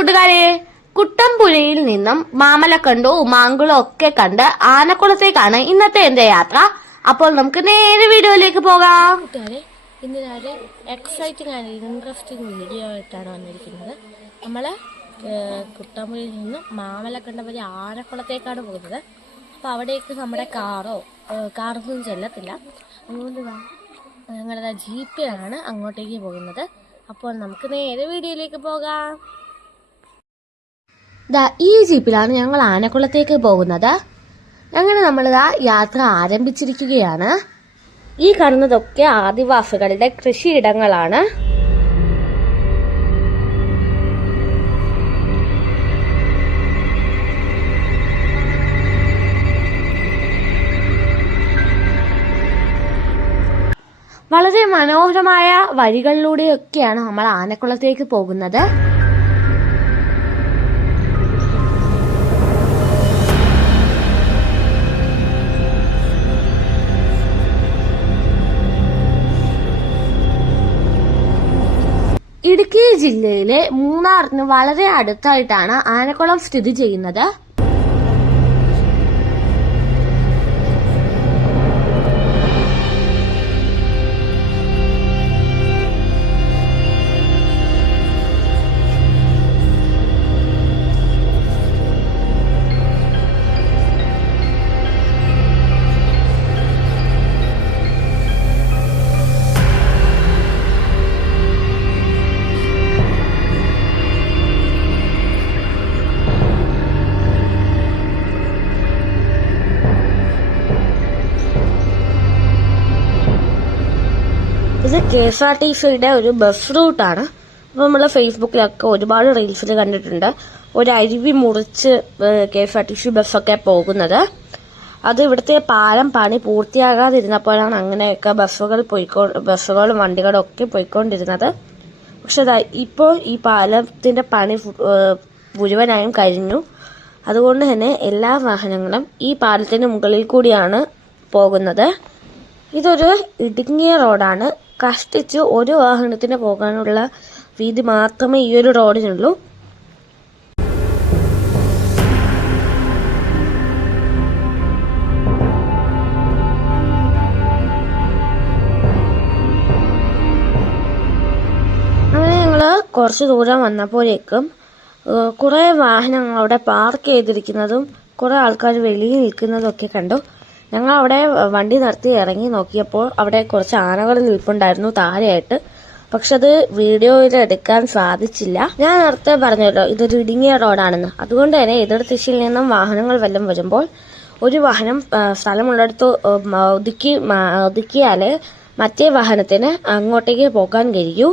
കൂട്ടുകാരെ കുട്ടമ്പുഴയിൽ നിന്നും മാമലക്കണ്ടവും മാങ്കുളവും ഒക്കെ കണ്ട് ആനക്കുളത്തേക്കാണ് ഇന്നത്തെ എന്റെ യാത്ര. അപ്പോൾ നമുക്ക് നേരെ വീഡിയോയിലേക്ക് പോകാം. ഇന്ന് രാവിലെ എക്സൈറ്റിംഗ് ആൻഡ് ഇൻട്രസ്റ്റിംഗ് വീഡിയോ ആയിട്ടാണ് വന്നിരിക്കുന്നത്. നമ്മൾ കുട്ടമ്പുഴയിൽ നിന്നും മാമലക്കണ്ടം പോലെ ആനക്കുളത്തേക്കാണ് പോകുന്നത്. അപ്പോൾ അവിടേക്ക് നമ്മുടെ കാറോ കാറൊന്നും ചെല്ലത്തില്ല. അതുകൊണ്ട് ഞങ്ങളുടെ ജീപ്പിലാണ് അങ്ങോട്ടേക്ക് പോകുന്നത്. അപ്പോൾ നമുക്ക് നേരെ വീഡിയോയിലേക്ക് പോകാം. ദാ ഈ ജീപ്പിലാണ് ഞങ്ങൾ ആനക്കുളത്തേക്ക് പോകുന്നത്. അങ്ങനെ നമ്മൾ ദാ യാത്ര ആരംഭിച്ചിരിക്കുകയാണ്. ഈ കാണുന്നതൊക്കെ ആദിവാസികളുടെ കൃഷിയിടങ്ങളാണ്. വളരെ മനോഹരമായ വഴികളിലൂടെയൊക്കെയാണ് നമ്മൾ ആനക്കുളത്തേക്ക് പോകുന്നത്. ഇടുക്കി ജില്ലയിലെ മൂന്നാറിന് വളരെ അടുത്തായിട്ടാണ് ആനക്കുളം സ്ഥിതി ചെയ്യുന്നത്. ഇത് കെ എസ് ആർ ടി സിയുടെ ഒരു ബസ് റൂട്ടാണ്. അപ്പോൾ നമ്മൾ ഫേസ്ബുക്കിലൊക്കെ ഒരുപാട് റീൽസിൽ കണ്ടിട്ടുണ്ട്. ഒരു അരുവി മുറിച്ച് K S R T C ബസ്സൊക്കെ പോകുന്നത്. അത് ഇവിടുത്തെ പാലം പണി പൂർത്തിയാകാതിരുന്നപ്പോഴാണ് അങ്ങനെയൊക്കെ ബസ്സുകൾ പോയിക്കോ ബസ്സുകളും വണ്ടികളും ഒക്കെ പോയിക്കൊണ്ടിരുന്നത്. പക്ഷെ ഇപ്പോൾ ഈ പാലത്തിന്റെ പണി മുഴുവനായും കഴിഞ്ഞു. അതുകൊണ്ട് തന്നെ എല്ലാ വാഹനങ്ങളും ഈ പാലത്തിന് മുകളിൽ കൂടിയാണ് പോകുന്നത്. ഇതൊരു ഇടുങ്ങിയ റോഡാണ്. കഷ്ടിച്ച് ഒരു വാഹനത്തിന് പോകാനുള്ള വീതി മാത്രമേ ഈ ഒരു റോഡിനുള്ളൂ. കുറച്ച് ദൂരം വന്നപ്പോഴേക്കും കുറേ വാഹനങ്ങൾ അവിടെ പാർക്ക് ചെയ്തിരിക്കുന്നതും കുറേ ആൾക്കാർ വെളിയിൽ നിൽക്കുന്നതും ഒക്കെ കണ്ടു. ഞങ്ങൾ അവിടെ വണ്ടി നിർത്തി ഇറങ്ങി നോക്കിയപ്പോൾ അവിടെ കുറച്ച് ആനകൾ നിൽപ്പുണ്ടായിരുന്നു താഴെയായിട്ട്. പക്ഷെ അത് വീഡിയോയിൽ എടുക്കാൻ സാധിച്ചില്ല. ഞാൻ നേരത്തെ പറഞ്ഞല്ലോ ഇതൊരു ഇടുങ്ങിയ റോഡാണെന്ന്. അതുകൊണ്ട് തന്നെ എതിർ ദിശയിൽ നിന്നും വാഹനങ്ങൾ വല്ലതും വരുമ്പോൾ ഒരു വാഹനം സ്ഥലമുള്ളടത്ത് ഒതുക്കി ഒതുക്കിയാലേ മറ്റേ വാഹനത്തിന് അങ്ങോട്ടേക്ക് പോകാൻ കഴിയൂ.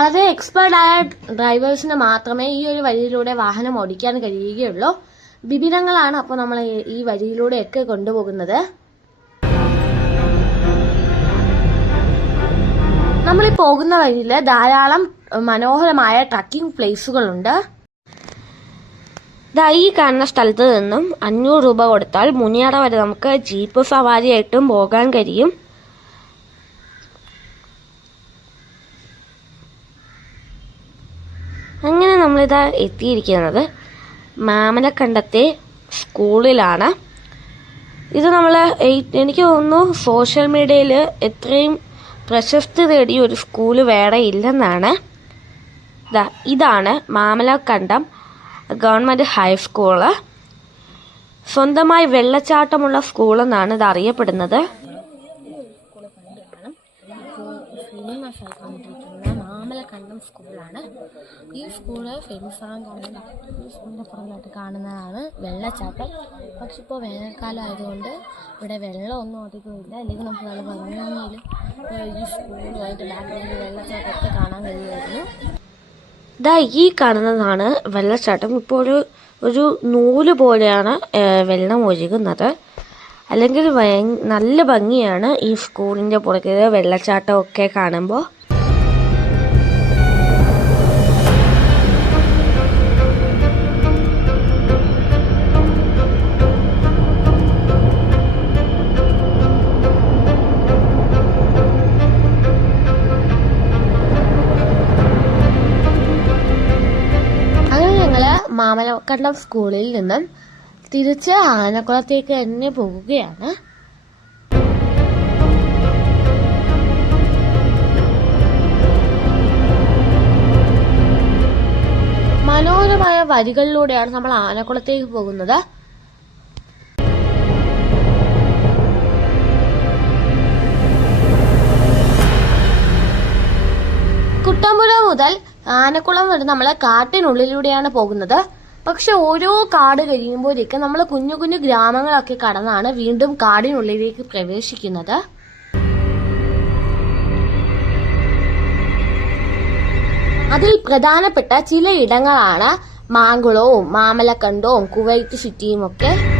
വളരെ എക്സ്പേർട്ട് ആയ ഡ്രൈവേഴ്സിന് മാത്രമേ ഈ ഒരു വഴിയിലൂടെ വാഹനം ഓടിക്കാൻ കഴിയുകയുള്ളൂ. വിവിധങ്ങളാണ് അപ്പോൾ നമ്മൾ ഈ- വഴിയിലൂടെയൊക്കെ കൊണ്ടുപോകുന്നത്. നമ്മൾ ഈ പോകുന്ന വഴിയിൽ ധാരാളം മനോഹരമായ ട്രക്കിംഗ് പ്ലേസുകളുണ്ട് ദാ ഈ കാണുന്ന സ്ഥലത്ത് നിന്നും അഞ്ഞൂറ് രൂപ കൊടുത്താൽ മുനിയറ വരെ നമുക്ക് ജീപ്പ് സവാരിയായിട്ടും പോകാൻ കഴിയും. അങ്ങനെ നമ്മളിതാ എത്തിയിരിക്കുന്നത് മാമലക്കണ്ടത്തെ സ്കൂളിലാണ്. ഇത് നമ്മൾ എനിക്ക് തോന്നുന്നു സോഷ്യൽ മീഡിയയിൽ എത്രയും പ്രശസ്തി നേടിയ ഒരു സ്കൂൾ വേറെ ഇല്ലെന്നാണ്. ഇതാണ് മാമലക്കണ്ടം ഗവൺമെന്റ് ഹൈസ്കൂൾ സ്വന്തമായി വെള്ളച്ചാട്ടമുള്ള സ്കൂളെന്നാണ് ഇത് അറിയപ്പെടുന്നത്. ഈ സ്കൂൾ ഫേമസ് ആകാൻ കാരണം ഈ സ്കൂളിന്റെ പുറകിലായിട്ട് കാണുന്നതാണ് വെള്ളച്ചാട്ടം. പക്ഷെ ഇപ്പോൾ വേനൽക്കാലം ആയതുകൊണ്ട് ഇവിടെ വെള്ളമൊന്നും അധികമില്ല അല്ലെങ്കിൽ നമുക്ക് നല്ല ഭംഗിയാണെങ്കിലും ഈ സ്കൂളുമായിട്ട് ബാക്ക്ഗ്രൗണ്ടിൽ വെള്ളച്ചാട്ടമൊക്കെ കാണാൻ കഴിയുമായിരുന്നു. ഇതാ ഈ കാണുന്നതാണ് വെള്ളച്ചാട്ടം. ഇപ്പോൾ ഒരു ഒരു നൂൽ പോലെയാണ് വെള്ളം ഒഴുകുന്നത്. അല്ലെങ്കിൽ നല്ല ഭംഗിയാണ് ഈ സ്കൂളിന്റെ പുറകിൽ വെള്ളച്ചാട്ടമൊക്കെ കാണുമ്പോൾ മാമലക്കണ്ടം സ്കൂളിൽ നിന്നും തിരിച്ച് ആനക്കുളത്തേക്ക് തന്നെ പോവുകയാണ്. മനോഹരമായ വരികളിലൂടെയാണ് നമ്മൾ ആനക്കുളത്തേക്ക് പോകുന്നത്. കുട്ടമ്പുഴ മുതൽ ആനക്കുളം വരെ നമ്മൾ കാട്ടിനുള്ളിലൂടെയാണ് പോകുന്നത്. പക്ഷെ ഓരോ കാട് കഴിയുമ്പോഴേക്കും നമ്മൾ കുഞ്ഞു കുഞ്ഞു ഗ്രാമങ്ങളൊക്കെ കടന്നാണ് വീണ്ടും കാടിനുള്ളിലേക്ക് പ്രവേശിക്കുന്നത്. അതിൽ പ്രധാനപ്പെട്ട ചില ഇടങ്ങളാണ് മാങ്കുളവും മാമലക്കണ്ടവും കുവൈറ്റ് സിറ്റിയും ഒക്കെ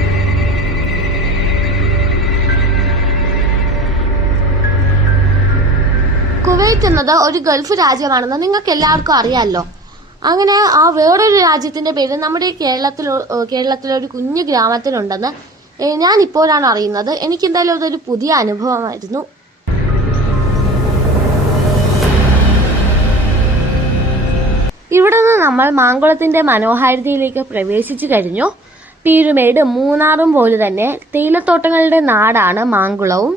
കുവൈറ്റ് എന്നത് ഒരു ഗൾഫ് രാജ്യമാണെന്ന് നിങ്ങൾക്ക് എല്ലാവർക്കും അറിയാമല്ലോ അങ്ങനെ ആ വേറൊരു രാജ്യത്തിന്റെ പേര് നമ്മുടെ കേരളത്തിൽ കേരളത്തിലെ ഒരു കുഞ്ഞു ഗ്രാമത്തിലുണ്ടെന്ന് ഞാൻ ഇപ്പോഴാണ് അറിയുന്നത്. എനിക്ക് എന്തായാലും അതൊരു പുതിയ അനുഭവമായിരുന്നു. ഇവിടെ നിന്ന് നമ്മൾ മാങ്കുളത്തിന്റെ മനോഹാരിതയിലേക്ക് പ്രവേശിച്ചു കഴിഞ്ഞു. പീരുമേട് മൂന്നാറും പോലെ തന്നെ തേയിലത്തോട്ടങ്ങളുടെ നാടാണ് മാങ്കുളവും.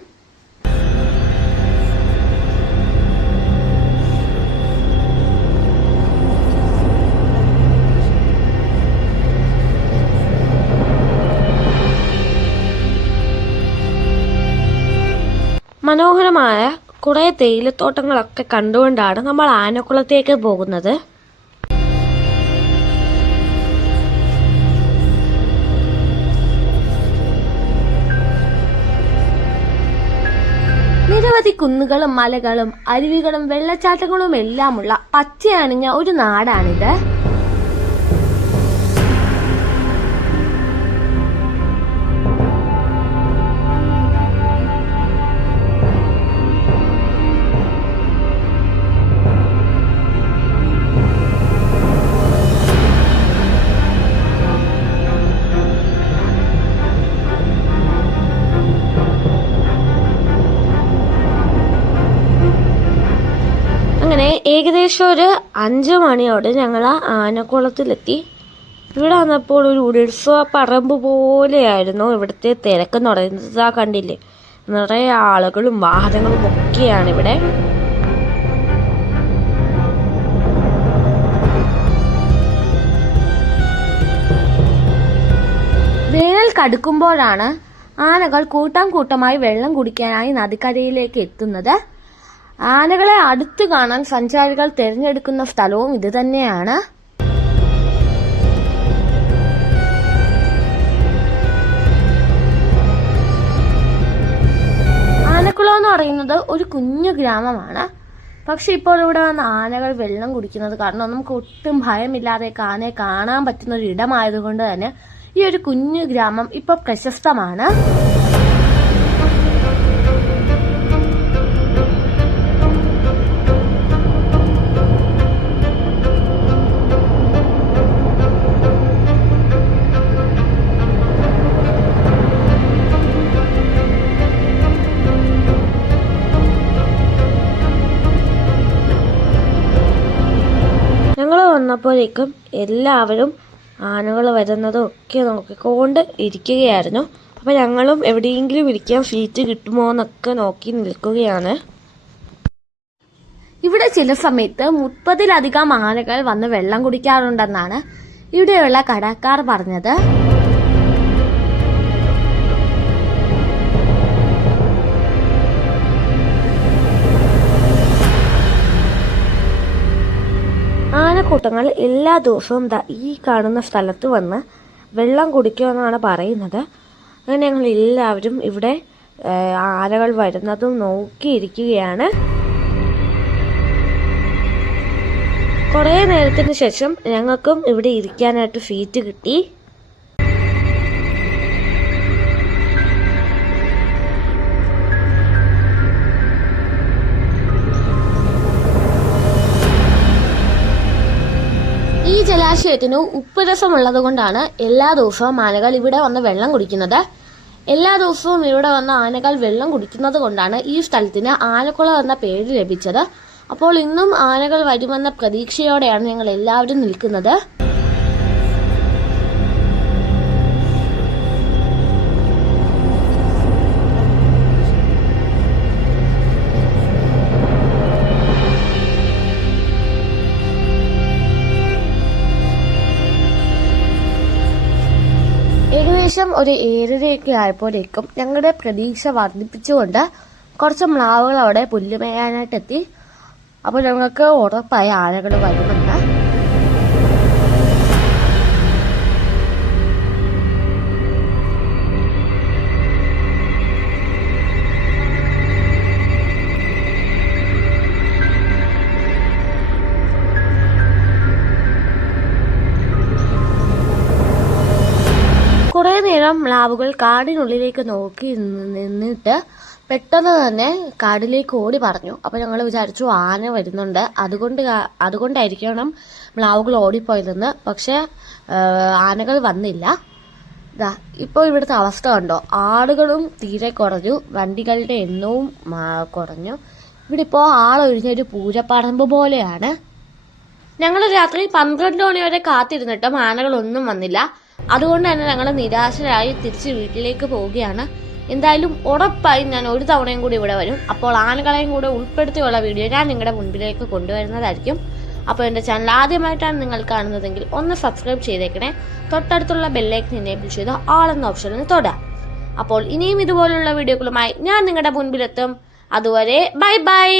മനോഹരമായ കുറേ തേയിലത്തോട്ടങ്ങളൊക്കെ കണ്ടുകൊണ്ടാണ് നമ്മൾ ആനക്കുളത്തേക്ക് പോകുന്നത്. നിരവധി കുന്നുകളും മലകളും അരുവികളും വെള്ളച്ചാട്ടങ്ങളും എല്ലാമുള്ള പച്ചയണിഞ്ഞ ഒരു നാടാണിത്. ഏകദേശം ഒരു അഞ്ച് മണിയോടെ ഞങ്ങൾ ആ ആനക്കുളത്തിലെത്തി. ഇവിടെ വന്നപ്പോൾ ഒരു ഉത്സവ പറമ്പ് പോലെയായിരുന്നു ഇവിടുത്തെ തിരക്കെന്ന് പറയുന്നത്. ആ കണ്ടില്ലേ? നിറയെ ആളുകളും വാഹനങ്ങളും ഒക്കെയാണ് ഇവിടെ. വേനൽ കടുക്കുമ്പോഴാണ് ആനകൾ കൂട്ടം കൂട്ടമായി വെള്ളം കുടിക്കാനായി നദിക്കരയിലേക്ക് എത്തുന്നത്. ആനകളെ അടുത്തു കാണാൻ സഞ്ചാരികൾ തിരഞ്ഞെടുക്കുന്ന സ്ഥലവും ഇത് തന്നെയാണ്. ആനക്കുളം എന്ന് പറയുന്നത് ഒരു കുഞ്ഞു ഗ്രാമമാണ്. പക്ഷെ ഇപ്പോൾ ഇവിടെ വന്ന് ആനകൾ വെള്ളം കുടിക്കുന്നത് കാരണം നമുക്ക് ഒട്ടും ഭയമില്ലാതെ ആനയെ കാണാൻ പറ്റുന്ന ഒരു ഇടമായതുകൊണ്ട് തന്നെ ഈ ഒരു കുഞ്ഞു ഗ്രാമം ഇപ്പൊ പ്രശസ്തമാണ്. വന്നപ്പോഴേക്കും എല്ലാവരും ആനകൾ വരുന്നതും ഒക്കെ നോക്കിക്കൊണ്ട് ഇരിക്കുകയായിരുന്നു. അപ്പോൾ ഞങ്ങളും എവിടെയെങ്കിലും ഇരിക്കാൻ സീറ്റ് കിട്ടുമോ എന്നൊക്കെ നോക്കി നിൽക്കുകയാണ്. ഇവിടെ ചില സമയത്ത് മുപ്പതിലധികം ആനകൾ വന്ന് വെള്ളം കുടിക്കാറുണ്ടെന്നാണ് ഇവിടെയുള്ള കടക്കാർ പറഞ്ഞത്. ആനക്കൂട്ടങ്ങൾ എല്ലാ ദിവസവും ഈ കാണുന്ന സ്ഥലത്ത് വന്ന് വെള്ളം കുടിക്കുമെന്നാണ് പറയുന്നത്. അങ്ങനെ ഞങ്ങൾ എല്ലാവരും ഇവിടെ ആനകൾ വരുന്നതും നോക്കിയിരിക്കുകയാണ്. കുറേ നേരത്തിന് ശേഷം ഞങ്ങൾക്കും ഇവിടെ ഇരിക്കാനായിട്ട് സീറ്റ് കിട്ടി. ജലാശയത്തിന് ഉപ്പ് രസമുള്ളത് കൊണ്ടാണ് എല്ലാ ദിവസവും ആനകൾ ഇവിടെ വന്ന് വെള്ളം കുടിക്കുന്നത്. എല്ലാ ദിവസവും ഇവിടെ വന്ന് ആനകൾ വെള്ളം കുടിക്കുന്നത് കൊണ്ടാണ് ഈ സ്ഥലത്തിന് ആനക്കുളം എന്ന പേര് ലഭിച്ചത്. അപ്പോൾ ഇന്നും ആനകൾ വരുമെന്ന പ്രതീക്ഷയോടെയാണ് ഞങ്ങൾ എല്ലാവരും നിൽക്കുന്നത്. ഏകദേശം ഒരു ഏഴരയൊക്കെ ആയപ്പോഴേക്കും ഞങ്ങളുടെ പ്രതീക്ഷ വർദ്ധിപ്പിച്ചുകൊണ്ട് കുറച്ച് മ്ലാവുകൾ അവിടെ പുല്ലുമേയാനായിട്ട് എത്തി അപ്പോൾ ഞങ്ങൾക്ക് ഉറപ്പായി ആനകൾ വരുമെന്ന് നേരം മ്ലാവുകൾ കാടിനുള്ളിലേക്ക് നോക്കി നിന്നിട്ട് പെട്ടെന്ന് തന്നെ കാടിലേക്ക് ഓടി പറഞ്ഞു. അപ്പോൾ ഞങ്ങൾ വിചാരിച്ചു ആന വരുന്നുണ്ട്. അതുകൊണ്ട് അതുകൊണ്ടായിരിക്കണം മ്ലാവുകൾ ഓടിപ്പോയതെന്ന്. പക്ഷേ ആനകൾ വന്നില്ല. ദാ ഇപ്പോൾ ഇവിടുത്തെ അവസ്ഥ കണ്ടോ? ആളുകളും തീരെ കുറഞ്ഞു. വണ്ടികളുടെ എണ്ണവും കുറഞ്ഞു. ഇവിടെ ഇപ്പോൾ ആളൊഴിഞ്ഞൊരു പൂജപ്പറമ്പ് പോലെയാണ്. ഞങ്ങൾ രാത്രി പന്ത്രണ്ട് മണി വരെ കാത്തിരുന്നിട്ടും ആനകളൊന്നും വന്നില്ല. അതുകൊണ്ട് തന്നെ ഞങ്ങൾ നിരാശരായി തിരിച്ച് വീട്ടിലേക്ക് പോവുകയാണ്. എന്തായാലും ഉറപ്പായും ഞാൻ ഒരു തവണയും കൂടി ഇവിടെ വരും. അപ്പോൾ ആനകളെയും കൂടെ ഉൾപ്പെടുത്തിയുള്ള വീഡിയോ ഞാൻ നിങ്ങളുടെ മുൻപിലേക്ക് കൊണ്ടുവരുന്നതായിരിക്കും. അപ്പോൾ എന്റെ ചാനൽ ആദ്യമായിട്ടാണ് നിങ്ങൾ കാണുന്നതെങ്കിൽ ഒന്ന് സബ്സ്ക്രൈബ് ചെയ്തേക്കണേ. തൊട്ടടുത്തുള്ള ബെല്ലൈക്കൻ എനേബിൾ ചെയ്ത് ആൾ എന്ന ഓപ്ഷനിൽ തൊടാം. അപ്പോൾ ഇനിയും ഇതുപോലുള്ള വീഡിയോകളുമായി ഞാൻ നിങ്ങളുടെ മുൻപിലെത്തും. അതുവരെ ബൈ ബൈ